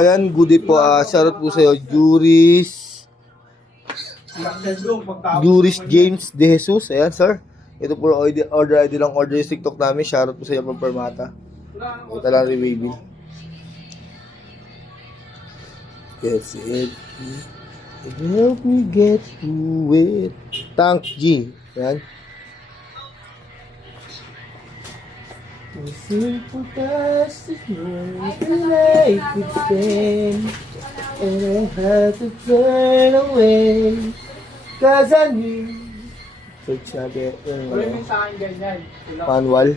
Ayan, good day po. Shoutout po sa'yo, Juris James De Jesus. Ayan, sir. Ito po order ID lang. Order yung TikTok namin. Shoutout po sa'yo, from Permata. Ito lang rin, baby. Yes, it. Help me get through it. Tank G. Ayan. The simple task is knowing the life would spend, and I had to turn away, cause I knew. Search natin manual.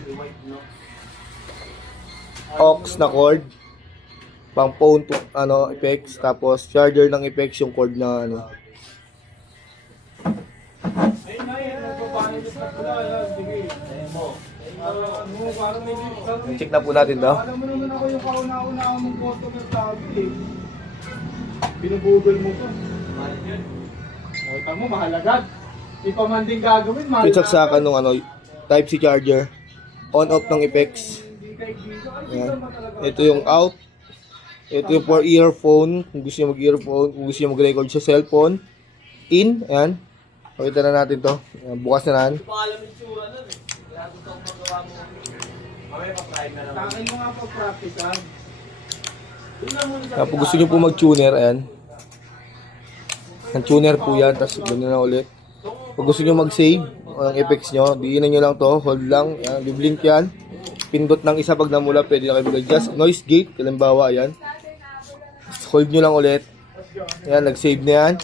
Aux na cord. Pang phone to, effects. Tapos charger ng effects yung cord na check na po natin daw. Alam mo naman ako yung kauna-una mong customer sabi eh. Binubugol mo ko. Nakita mo, mahalagad. Di pa man din gagawin, mahalaga. Check sa akin nung Type-C charger. On-off ng effects. Ayan. Ito yung out. Ito yung for earphone. Kung gusto nyo mag-earphone. Kung gusto nyo mag-record sa cellphone. In. Ayan. Pakita na natin to. Ayan, bukas na natin. Takin mo nga pag-practice ha. Kung gusto nyo po mag-tuner. Ayan. Ang tuner po yan. Tapos ganyan na ulit. Kung gusto nyo mag-save ang effects nyo, diinan nyo lang to. Hold lang. Ayan. Biblink yan. Pindot ng isa pag namula. Pwede na kayo mag-adjust. Noise gate. Kalimbawa. Ayan. Hold nyo lang ulit. Ayan. Nag-save na yan.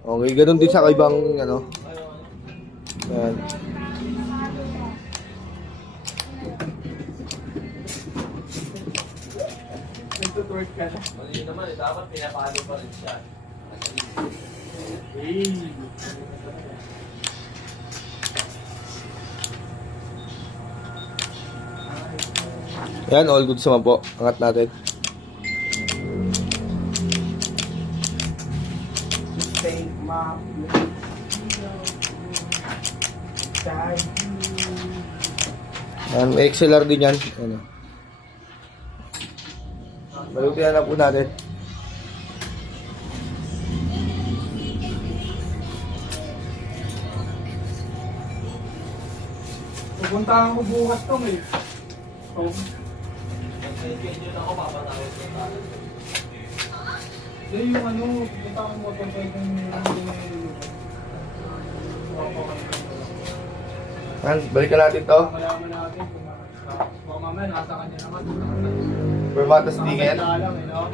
Okay. Ganun din sa kaibang Ayan. Nagtutwerk ka na. Mali naman, dapat pinapalo pa rin siya. Hey. Ayan. All good sa mga po. Angat natin. Take my place. Ayan. May XLR din yan. Ayan. Balutihan na po natin. Pupuntahan ko bukas to eh. Oh. Nag-schedule ako, papatawag ko tayo. Yung pupuntahan mo ito kaya Ayan. Balikan natin to. malaman natin kung baka mamaya nasa kanya naman. Permata sticker. Lang, eh, no?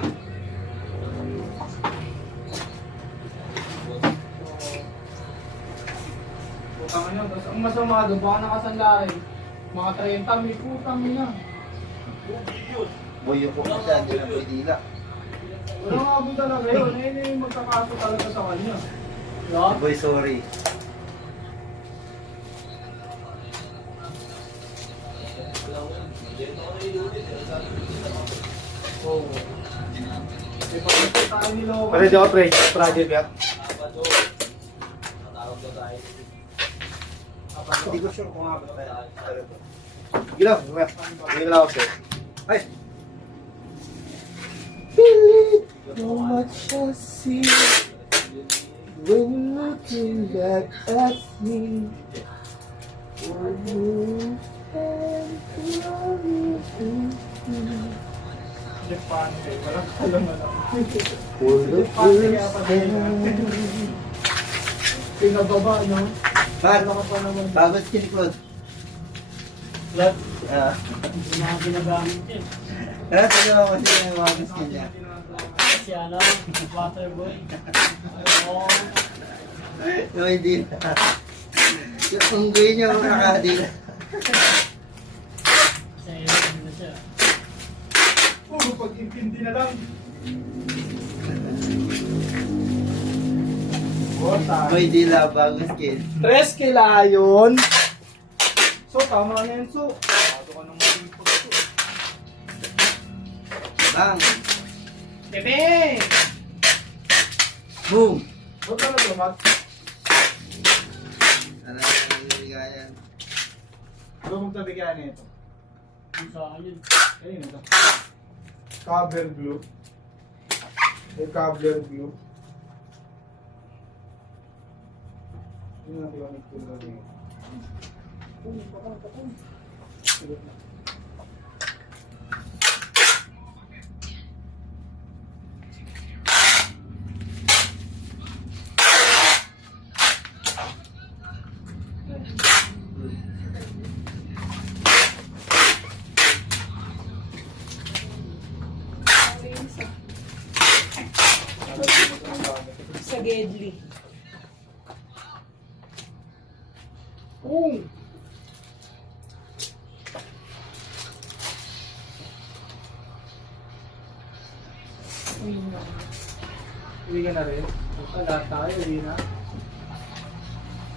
Putang ina, tapos ang masama doon, baka nakasanla rin. Mga 30, may putang ina. Boy, yung pumunta dyan, hindi na pwede ila. Wala nga po talaga yun, eh yung magkakaso talaga sa kanya. Diba? Boy, sorry. Oo. Eh, pag tayo nilo. Pwede ako project ya. Patawag ko tayo. Hindi ko sure kung nga ba tayo. Sige lang. Sige lang ako sir. Ay! So much I see when you're looking back at me. Would you stand for me? Japan, eh. Walang kalaman ako. For the first time. Pinababa, no? Bar, Wala ka pa naman. bago sinikod. Lahat. Yung mga ginagamit yun. Tayo ako kasi yung mga gusto niya. Si water boy. Oo. Yung hindi na. Yung unggoy niya kung nakadila. Kasi yun na siya. Puro pag-intindi na lang. Boy, dila, bago skin. 3 kila yun. So, tama na yun. So, bago ka nang mag-ipag ito. Bang! Bebe! Boom! Huwag ka na tumat. Ano na naligayan? Huwag mong tabigyan ito. Yung sa akin yun. Ayun ito. Cover glue. May cobbler view. Yun ang tiwamit ko na rin. Sa Gedli. Kung! Uwi ka na rin. Basta lahat tayo, uwi na.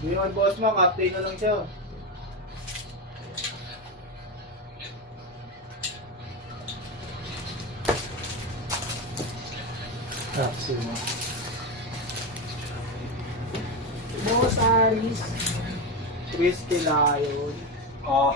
Hindi naman boss mo, update na lang siya. Boss Aris. Whiskey Lion. Oh.